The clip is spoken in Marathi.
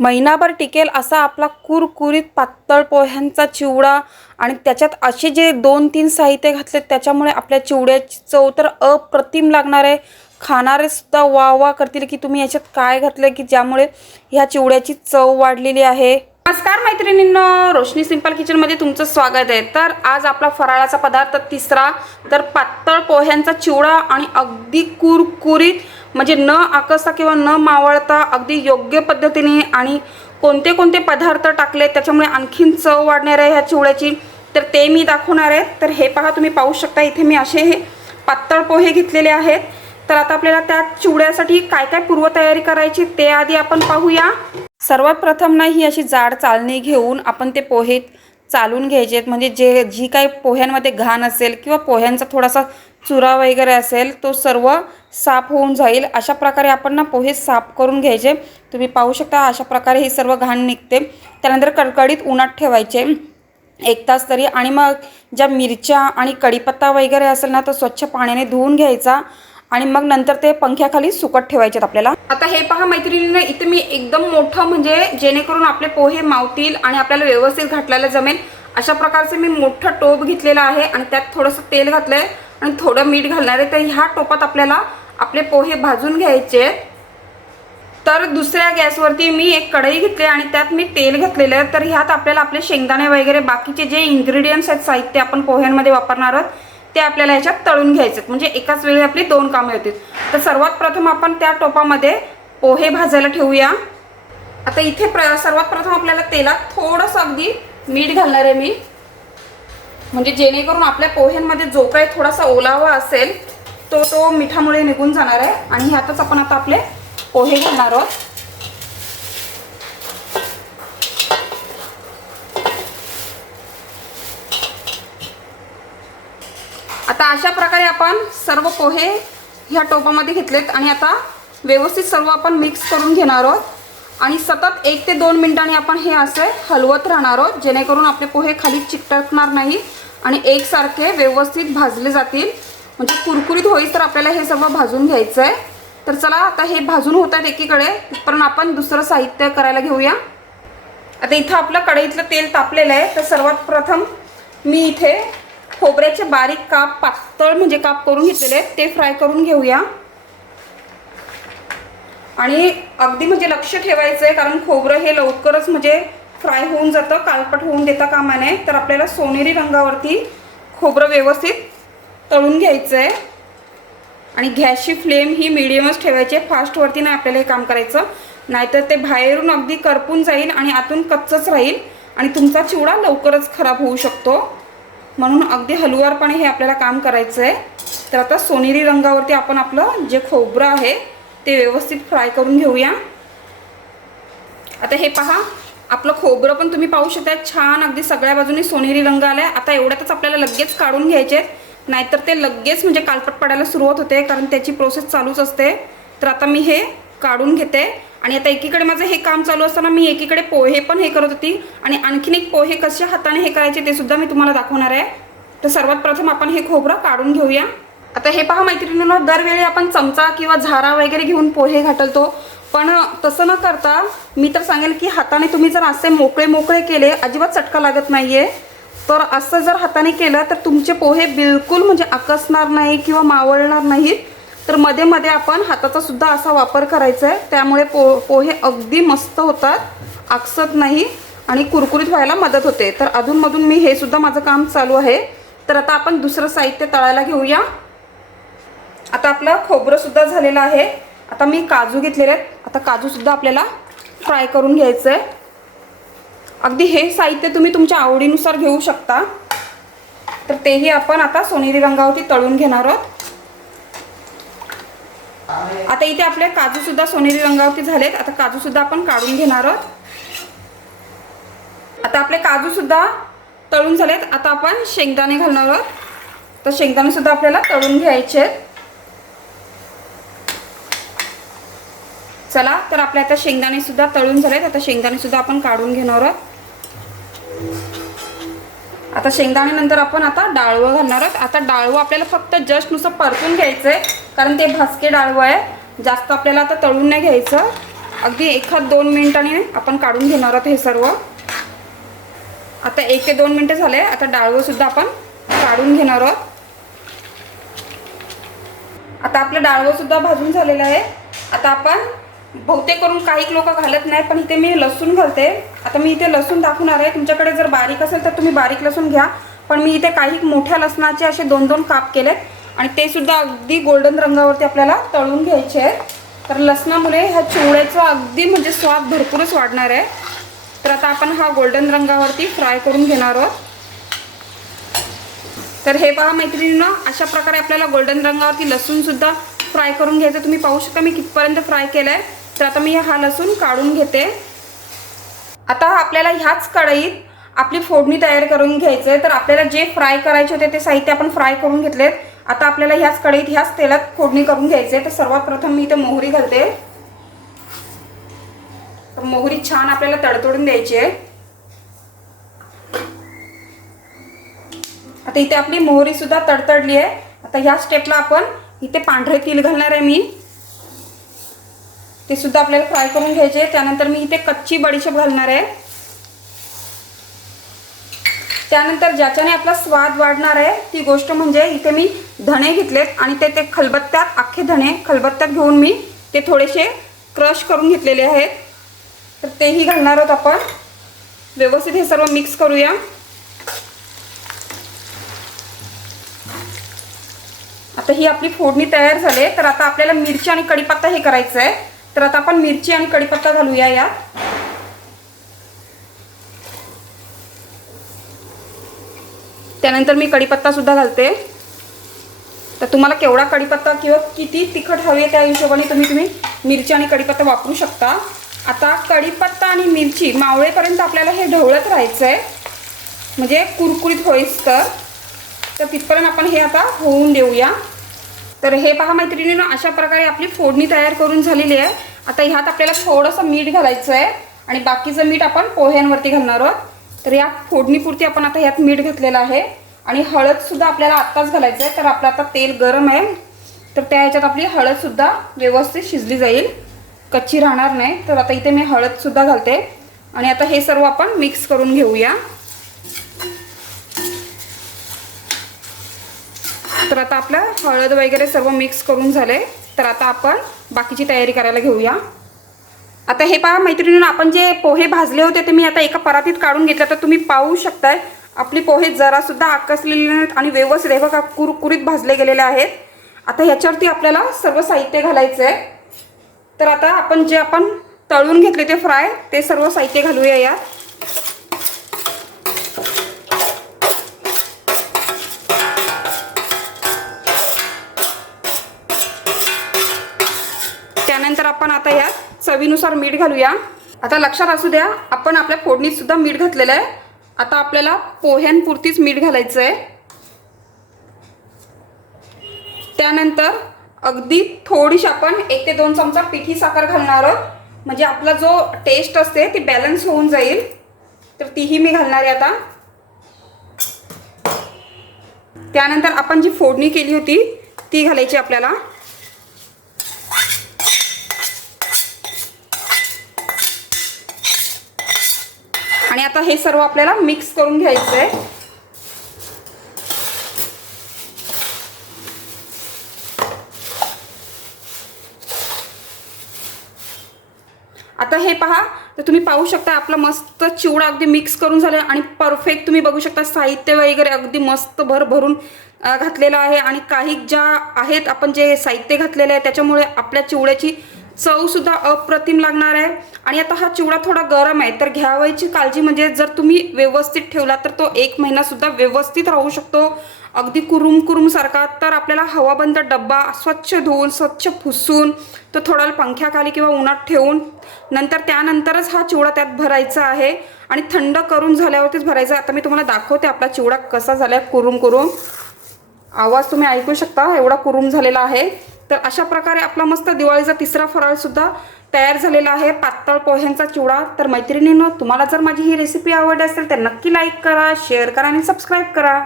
महिनाभर टिकेल असा आपला कुरकुरीत पातळ पोह्यांचा चिवडा आणि त्याच्यात असे जे 2-3 साहित्य घातले त्याच्यामुळे आपल्या चिवड्याची चव तर अप्रतिम लागणार आहे। खाणारे सुद्धा वाह वाह करतील की तुम्ही याच्यात काय घातले की ज्यामुळे ह्या चिवड्याची चव वाढलेली आहे। नमस्कार मैत्रिणींनो, रोशनी सिंपल किचनमध्ये तुमचं स्वागत आहे। तर आज आपला फराळाचा पदार्थ तिसरा तर पातळ पोह्यांचा चिवडा आणि अगदी कुरकुरीत म्हणजे न आकसता किंवा न मावळता अगदी योग्य पद्धतीने आणि कोणते कोणते पदार्थ टाकले त्याच्यामुळे आणखीन चव वाढणार आहे ह्या चिवड्याची, तर ते मी दाखवणार आहे। तर हे पहा, तुम्ही पाहू शकता इथे मी असे हे पातळ पोहे घेतलेले आहेत। तर आता आपल्याला त्या चिवड्यासाठी काय काय पूर्वतयारी करायची ते आधी आपण पाहूया। सर्वात प्रथम ना ही अशी जाड चाळणी घेऊन आपण ते पोहे चालून घ्यायचे, म्हणजे जी काही पोह्यांमध्ये घाण असेल किंवा पोह्यांचा थोडासा चुरा वगैरे असेल तो सर्व साफ होऊन जाईल। अशा प्रकारे आपण ना पोहे साफ करून घ्यायचे। तुम्ही पाहू शकता अशा प्रकारे ही सर्व घाण निघते। त्यानंतर कडकडीत उन्हात ठेवायचे 1 तास तरी, आणि मग ज्या मिरच्या आणि कढीपत्ता वगैरे असेल ना तो स्वच्छ पाण्याने धुवून घ्यायचा आणि मग नंतर ते पंख्याखाली सुकत ठेवायचे आपल्याला। आता हे पहा मैत्रिणींनो, इथे मी एकदम मोठं म्हणजे जेणेकरून आपले पोहे मावतील आणि आपल्याला व्यवस्थित घाटलायला जमेल अशा प्रकारचे मी मोठं टोप घेतलेला आहे आणि त्यात थोडंसं तेल घातलंय आणि थोडं मीठ घालणार आहे। तर ह्या टोपात आपल्याला आपले पोहे भाजून घ्यायचे। तर दुसऱ्या गॅसवरती मी एक कढई घेतली आणि त्यात मी तेल घातलेलं आहे। तर ह्यात आपल्याला आपले शेंगदाणे वगैरे बाकीचे जे इन्ग्रेडियंट्स आहेत, साहित्य आपण पोह्यांमध्ये वापरणार आहोत ते आपल्याला याच्यात तळून घ्यायचे, म्हणजे एकाच वेळी आपली 2 कामे होतील। तर सर्वात प्रथम आपण त्या टोपामध्ये पोहे भाजायला ठेवूया। आता इथे सर्वात प्रथम आपल्याला तेलात थोडंसं अगदी मीठ घालणार आहे मी, म्हणजे जेणेकरून आपल्या पोह्यांमध्ये जो काही थोडासा ओलावा असेल तो मिठामुळे निघून जाणार आहे। आणि ह्यातच आपण आता आपले पोहे घालणार आहोत। आता अशा प्रकारे आपण सर्व पोहे ह्या टोपामध्ये घेतलेत आणि आता व्यवस्थित सर्व आपण मिक्स करून घेणार आहोत आणि सतत 1 ते 2 मिनिटांनी आपण हे असे हलवत राहणार आहोत, जेणेकरून आपले पोहे खाली चिकटणार नाही आणि एकसारखे व्यवस्थित भाजले जातील, म्हणजे कुरकुरीत होईस तर आपल्याला हे सर्व भाजून घ्यायचं आहे। तर चला आता हे भाजून होतात एकीकडे, तिथपर्यंत आपण दुसरं साहित्य करायला घेऊया। आता इथं आपलं कढईतलं तेल तापलेलं आहे। तर सर्वात प्रथम मी इथे खोबऱ्याचे बारीक काप, पातळ म्हणजे काप करून घेतलेले आहेत, ते फ्राय करून घेऊया। आणि अगदी म्हणजे लक्ष ठेवायचं आहे, कारण खोबरं हे लवकरच म्हणजे फ्राय होऊन जातं, काळपट होऊन देता कामा नये। तर आपल्याला सोनेरी रंगावरती खोबरं व्यवस्थित तळून घ्यायचं आहे आणि गॅसची फ्लेम ही मीडियमच ठेवायची, फास्टवरती नाही आपल्याला हे काम करायचं, नाहीतर ते बाहेरून अगदी करपून जाईल आणि आतून कच्चच राहील आणि तुमचा चिवडा लवकरच खराब होऊ शकतो। म्हणून अगदी हलुवारपणे हे आपल्याला काम करायचं आहे। तर आता सोनेरी रंगावरती आपण आपलं जे खोबरं आहे ते व्यवस्थित फ्राय करून घेऊया। आता हे पहा, आपलं खोबरं पण तुम्ही पाहू शकता छान अगदी सगळ्या बाजूनी सोनेरी रंग आलाय। आता एवढ्यातच आपल्याला लगेच काढून घ्यायचे, नाहीतर ते लगेच म्हणजे कालपट पडायला सुरुवात होते, कारण त्याची प्रोसेस चालूच असते। तर आता मी हे काढून घेते आणि आता एकीकडे माझं हे काम चालू असताना मी एकीकडे पोहे पण हे करत होती आणि आणखीन एक पोहे कसे हाताने हे करायचे ते सुद्धा मी तुम्हाला दाखवणार आहे। तर सर्वात प्रथम आपण हे खोबरं काढून घेऊया। आता हे पहा मैत्रिणींनो, दरवेळी आपण चमचा किंवा झारा वगैरे घेऊन पोहे घाटलतो, पण तसं न करता मी तर सांगेल की हाताने तुम्ही जर असे मोकळे मोकळे केले, अजिबात चटका लागत नाहीये। तर असं जर हाताने केलं तर तुमचे पोहे बिलकुल म्हणजे आकसणार नाही किंवा मावळणार नाहीत। तर मध्ये मध्ये आपण हाताचा सुद्धा असा वापर करायचा आहे, त्यामुळे पोहे अगदी मस्त होतात, आकसत नाही आणि कुरकुरीत व्हायला मदत होते। तर अधूनमधून मी हे सुद्धा माझं काम चालू आहे। तर आता आपण दुसरं साहित्य तळायला घेऊया। आता आपलं खोबरं सुद्धा झालेलं आहे। आता मी काजू घेतलेले आहेत, आता काजू सुद्धा आपल्याला फ्राय करून घ्यायचं आहे। अगदी हे साहित्य तुम्ही तुमच्या आवडीनुसार घेऊ शकता। तर तेही आपण आता सोनेरी रंगावरती तळून घेणार आहोत। आता इथे आपले काजू सुद्धा सोनेरी रंगावरती झालेत, आता काजू सुद्धा आपण काढून घेणार आहोत। आता आपले काजू सुद्धा तळून झालेत, आता आपण शेंगदाणे घालणार आहोत। तर शेंगदाणे सुद्धा आपल्याला तळून घ्यायचे आहेत। चला, तर आपल्या आता शेंगदाणे सुद्धा तळून झालेत, आता शेंगदाणे सुद्धा आपण काढून घेणार आहोत। आता शेंगदाणे नंतर आपण आता डाळवं घालणार आहोत। आता डाळवं आपल्याला फक्त जस्ट नुसतं परतून घ्यायचं आहे, कारण ते भाजके डाळवं आहे, जास्त आपल्याला आता तळून नाही घ्यायचं, अगदी 1-2 मिनिटांनी आपण काढून घेणार आहोत हे सर्व। आता 1 ते 2 मिनिटं झाले। आता डाळवं सुद्धा आपण काढून घेणार आहोत। आता आपलं डाळवं सुद्धा भाजून झालेलं आहे। आता आपण बहुतेक करून काही लोक घालत नाही, पण इथे मी लसूण घालते। आता मी इथे लसूण दाखवणार आहे। तुमच्याकडे जर बारीक असेल तर तुम्ही बारीक लसूण घ्या, पण मी इथे काही मोठ्या लसणाचे असे 2-2 काप केलेत आणि ते सुद्धा अगदी गोल्डन रंगावरती आपल्याला तळून घ्यायचे आहेत। तर लसणामुळे ह्या चिवड्याचा अगदी म्हणजे स्वाद भरपूरच वाढणार आहे। तर आता आपण हा गोल्डन रंगावरती फ्राय करून घेणार आहोत। तर हे पहा मैत्रिणींनो, अशा प्रकारे आपल्याला गोल्डन रंगावरती लसूण सुद्धा फ्राय करून घ्यायचं। तुम्ही पाहू शकता मी कितपर्यंत फ्राय केलाय। तर आता मी हा लसूण काढून घेते। आता आपल्याला ह्याच कढईत आपली फोडणी तयार करून घ्यायचं आहे। तर आपल्याला जे फ्राय करायचे होते ते साहित्य आपण फ्राय करून घेतलेत। आता आपल्याला ह्याच कढईत ह्याच तेलात फोडणी करून घ्यायचे। तर सर्वात प्रथम मी इथे मोहरी घालते। तर मोहरी छान आपल्याला तडतडून द्यायची आहे। आता इथे आपली मोहरी सुद्धा तडतडली आहे। आता ह्या स्टेपला आपण इथे पांढरे तीळ घालणार आहे मी, ते सुद्धा आपल्याला फ्राय करून घ्यायचे। त्यानंतर मी इथे कच्ची बडीशेप घालणार आहे। त्यानंतर ज्याच्याने आपला स्वाद वाढणार आहे ती गोष्ट म्हणजे इथे मी धणे घेतलेत आणि ते खलबत्त्यात अख्खे धणे खलबत्त्यात घेऊन मी ते थोडेसे क्रश करून घेतलेले आहेत। तर तेही घालणार आहोत आपण। व्यवस्थित हे सर्व मिक्स करूया। आता ही आपली फोडणी तयार झाली। तर आता आपल्याला मिरची आणि कढीपत्ता हे करायचं आहे। तर आता आपण मिरची आणि कढीपत्ता घालूया यात। त्यानंतर मी कढीपत्ता सुद्धा घालते। तर तुम्हाला केवढा कढीपत्ता किंवा किती तिखट हवे त्या हिशोबाने तुम्ही मिरची आणि कढीपत्ता वापरू शकता। आता कढीपत्ता आणि मिरची मावळेपर्यंत आपल्याला हे ढवळत राहायचं आहे, म्हणजे कुरकुरीत होईस्तोवर। तर तिथपर्यंत आपण हे आता होऊन देऊया। तर हे पहा मैत्रिणींनो, अशा प्रकारे आपली फोडणी तयार करून झालेली आहे। आता ह्यात आपल्याला थोडंसं मीठ घालायचं आहे आणि बाकीचं मीठ आपण पोह्यांवरती घालणार आहोत। तर या फोडणीपुरती आपण आता ह्यात मीठ घातलेलं आहे आणि हळद सुद्धा आपल्याला आत्ताच घालायचं आहे। तर आपलं आता तेल गरम आहे, तर त्या ह्याच्यात आपली हळद सुद्धा व्यवस्थित शिजली जाईल, कच्ची राहणार नाही। तर आता इथे मी हळद सुद्धा घालते आणि आता हे सर्व आपण मिक्स करून घेऊया। तर आता आपलं हळद वगैरे सर्व मिक्स करून झाले। तर आता आपण बाकीची तयारी करायला घेऊया। आता हे पहा मैत्रिणींनो, आपण जे पोहे भाजले होते ते मी आता एका परातीत काढून घेतले। तर तुम्ही पाहू शकताय आपली पोहे जरा सुद्धा आकसलेले नाहीत आणि व्यवस्थित हे बघा कुरकुरीत भाजले गेलेले आहेत। आता ह्याच्यावरती आपल्याला सर्व साहित्य घालायचं आहे। तर आता आपण जे तळून घेतले ते फ्राय ते सर्व साहित्य घालूया यात। त्यानंतर आपण आता यात चवीनुसार मीठ घालूया। आता लक्षात असू द्या, आपण आपल्या फोडणीत सुद्धा मीठ घातलेलं आहे। आता आपल्याला पोह्यांपुरतीच मीठ घालायचं आहे। त्यानंतर अगदी थोडीशी आपण 1 ते 2 चमचा पिठी साखर घालणार आहोत, म्हणजे आपला जो टेस्ट असते ती बॅलन्स होऊन जाईल। तर तीही मी घालणार आहे आता। त्यानंतर आपण जी फोडणी केली होती ती घालायची आपल्याला। आणि आता हे सर्व आपल्याला मिक्स करून घ्यायचं आहे। आता हे पहा, तर तुम्ही पाहू शकता आपला मस्त चिवडा अगदी मिक्स करून झाला आणि परफेक्ट तुम्ही बघू शकता साहित्य वगैरे अगदी मस्त भरभरून घातलेलं आहे। आणि काही ज्या आहेत आपण जे साहित्य घातलेलं आहे त्याच्यामुळे आपल्या चिवड्याची चव सुद्धा अप्रतिम लागणार आहे। आणि आता हा चिवडा थोडा गरम आहे, तर घ्यावायची काळजी म्हणजे जर तुम्ही व्यवस्थित ठेवला तर तो 1 महिना सुद्धा व्यवस्थित राहू शकतो, अगदी कुरुम सारखा। तर आपल्याला हवाबंद डब्बा स्वच्छ धुवून स्वच्छ पुसून तो थोडा पंख्याखाली किंवा उन्हात ठेवून त्यानंतरच हा चिवडा त्यात भरायचा आहे आणि थंड करून झाल्यावरतीच भरायचा। आता मी तुम्हाला दाखवते आपला चिवडा कसा झालाय, कुरुम आवाज तुम्ही ऐकू शकता, एवढा कुरुम झालेला आहे। तर अशा प्रकारे आपला मस्त दिवाळीचा तिसरा फराळ सुद्धा तयार झालेला आहे, पातळ पोह्यांचा चिवडा। तर मैत्रिणींनो, तुम्हाला जर माझी ही रेसिपी आवडली असेल तर नक्की लाईक करा, शेअर करा आणि सबस्क्राईब करा।